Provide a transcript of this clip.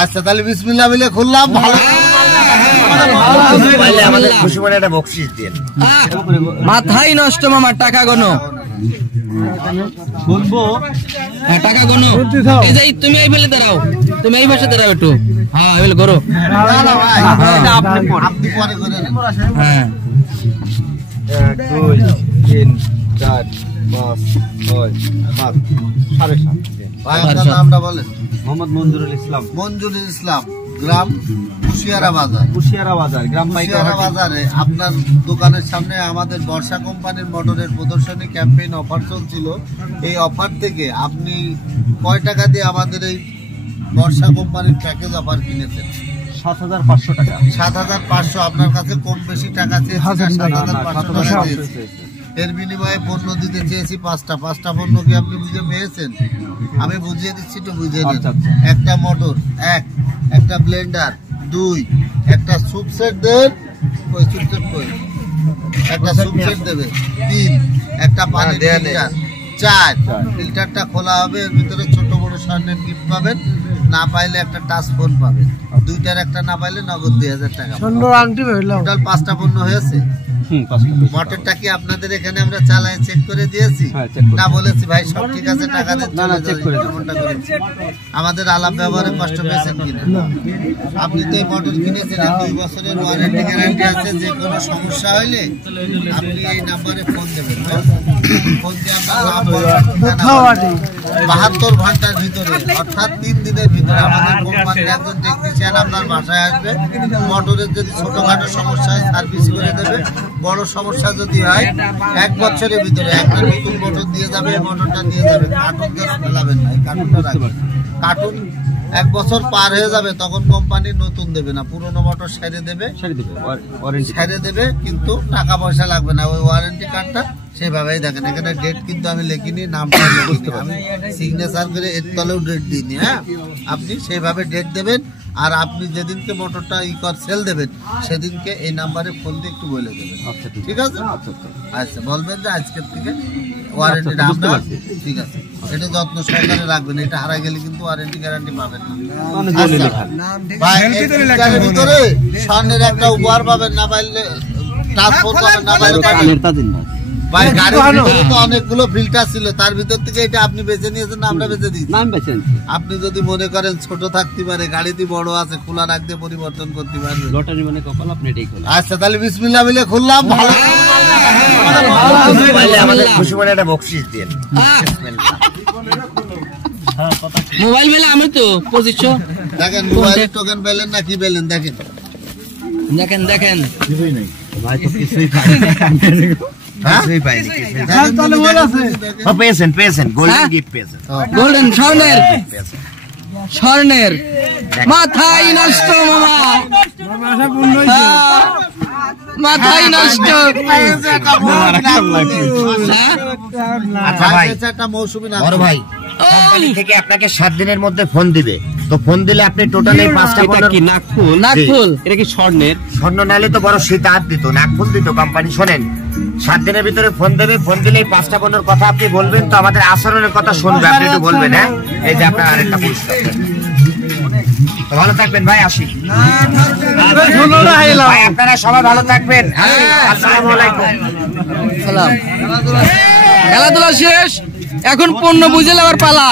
আচ্ছা তাহলে বিসমিল্লাহ বলে খুললাম। ভালো আমাদের খুশি মনে একটা বকশিশ দেন। মাথাই নষ্ট মামা, টাকা গনো বলবো, হ্যাঁ টাকা গনো। এই যে তুমি এই ফেলে দাঁড়াও, তুমি এই পাশে দাঁড়াও একটু। হ্যাঁ এই ফেলে করো, আপনি পরে করে নেন। হ্যাঁ 1 2 3 4 5 6 7 7.5। ভাই আপনার নামটা বলেন। মোহাম্মদ মঞ্জুরুল ইসলাম। মঞ্জুরুল ইসলাম, গ্রাম কুশিয়ারা বাজার। কুশিয়ারা বাজার, গ্রাম কুশিয়ারা বাজারে আপনার দোকানের সামনে আমাদের বর্ষা কোম্পানির মোটরের প্রদর্শনী ক্যাম্পেইন অফার চলছিল। এই অফার থেকে আপনি কয় টাকা দিয়ে আমাদের এই বর্ষা কোম্পানির প্যাকেজ অফার কিনেছেন? 7,500 টাকা। 7,500। আপনার কাছে কম বেশি টাকা চেয়েছি, 7,500 টাকা চেয়েছি। এর বিনিময়ে পণ্য দিতে চেয়েছি 5টা পণ্য কি আপনি বুঝে পেয়েছেন? আমি বুঝিয়ে দিচ্ছি, তো বুঝিয়ে দিন। একটা মোটর, একটা ব্লেন্ডার, 2 একটা সুপ সেট দেন, ওই সুপ সেট কই, একটা সুপ সেট দেবে, 3 একটা পানির ফিল্টার, 4 ফিল্টারটা খোলা হবে, এর ভিতরে ছোট বড় স্বর্ণের গিফট পাবেন, না পাইলে একটা টাচ ফোন পাবেন, 2টার একটা না পাইলে নগদ 2,000 টাকা। টোটাল 5টা পণ্য হয়েছে। মোটরটা কি আপনাদের এখানে আমরা চালায় চেক করে দিয়েছি? না বলেছি ভাই সব ঠিক আছে টাকা দেন, আমাদের আলাপ ব্যবহারে কষ্ট পেয়েছেন কিনা? আপনি তো এই মোটর কিনেছেন, 2 বছরের ওয়ারেন্টি গ্যারান্টি আছে। যে কোনো সমস্যা হইলে আপনি এই নাম্বারে ফোন দেবেন। ফোন দিয়ে আপনার 72 ঘন্টার ভিতরে, অর্থাৎ 3 দিনের ভিতরে আমাদের কোম্পানির একজন টেকনিশিয়ান আপনার বাসায় আসবে। মোটরের যদি ছোটখাটো সমস্যা হয় সার্ভিস করে দেবে, বড় সমস্যা যদি হয় 1 বছরের ভিতরে একটা নতুন মোটর দিয়ে যাবে। এই মোটরটা দিয়ে যাবে, কার্টুন গ্যাস ফেলাবেন না, এই কার্টুনটা রাখবেন। কার্টুন 1 বছর পার হয়ে যাবে, তখন কোম্পানি নতুন দেবে না, পুরনো মোটর সেরে দেবে, কিন্তু টাকা পয়সা লাগবে না। ওই ওয়ারেন্টি কার্ডটা সেভাবেই দেখেন, এখানে ডেট কিন্তু আমি লিখিনি, নামটা লিখিনি, আমি সিগনেচার করে এর তলেও ডেট দিইনি। হ্যাঁ, আপনি সেইভাবে ডেট দেবেন। আর আপনি যেদিনকে মোটরটা সেল দেবেন সেদিনকে এই নাম্বারে ফোন দিয়ে একটু বলে দেবেন। ঠিক আছে? আচ্ছা বলবেন যে আজকের থেকে ওয়ারেন্টিটা আমরা, ঠিক আছে, এটা যত্ন সহকারে রাখবেন। এটা হারা গেলে কিন্তু ওয়ারেন্টি গ্যারান্টি পাবেন না। ভিতরে স্বর্ণের একটা উপহার পাবেন, না পাইলে ট্রান্সপোর্ট পাবেন, না পাইলে ভাই গাড়ির ভিতরে তো অনেকগুলো ফিল্টার ছিল, তার ভিতর থেকে এটা আপনি বেছে নিয়েছেন না আমরা বেছে দিয়েছি? আপনি যদি মনে করেন ছোট থাকতে পারে, গাড়িতে বড় আছে, খোলা রাখতে পরিবর্তন করতে পারবেন। লটারি মানে কপাল, আপনি এটাই খুলুন। আচ্ছা তাহলে বিসমিল্লাহ বলে খুললাম। ভালো আমাদের খুশি মনে একটা বকশিশ দেন। মোবাইল বেলা আমি তো 2500 দেখেন, মোবাইলের টোকেন পেলেন না কি পেলেন দেখেন, দেখেন ভাই তো কিছুই পেয়েছেন গোল্ডেন গিফট পেয়েছেন, গোল্ডেন স্বর্ণের মাথাই নষ্ট মামা, মাথাই নষ্ট। আচ্ছা ভাই, মৌসুমী না বড় ভাই, কোম্পানি থেকে আপনাকে 7 দিনের মধ্যে ফোন দিবে, তো ফোন দিলে আপনি টোটাল এই 5টা কি নাকফুল, এটা কি স্বর্ণের? স্বর্ণ নালে তো বড় শীত হাত দিত, নাকফুল দিত কোম্পানি। শোনেন, 7 দিনের ভিতরে ফোন দেবে, ফোন দিলে এই 5টা পণ্যের কথা আপনি বলবেন, তো আমাদের আচরণের কথা শুনবে, আপনি একটু বলবেন। হ্যাঁ, এই যে আপনার আরেকটা পুরস্কার। তো ভালো থাকবেন ভাই, আসি ভাই, আপনারা সবাই ভালো থাকবেন। আসসালামু আলাইকুম। খেলাধুলা শেষ, এখন পণ্য বুঝে নেওয়ার পালা।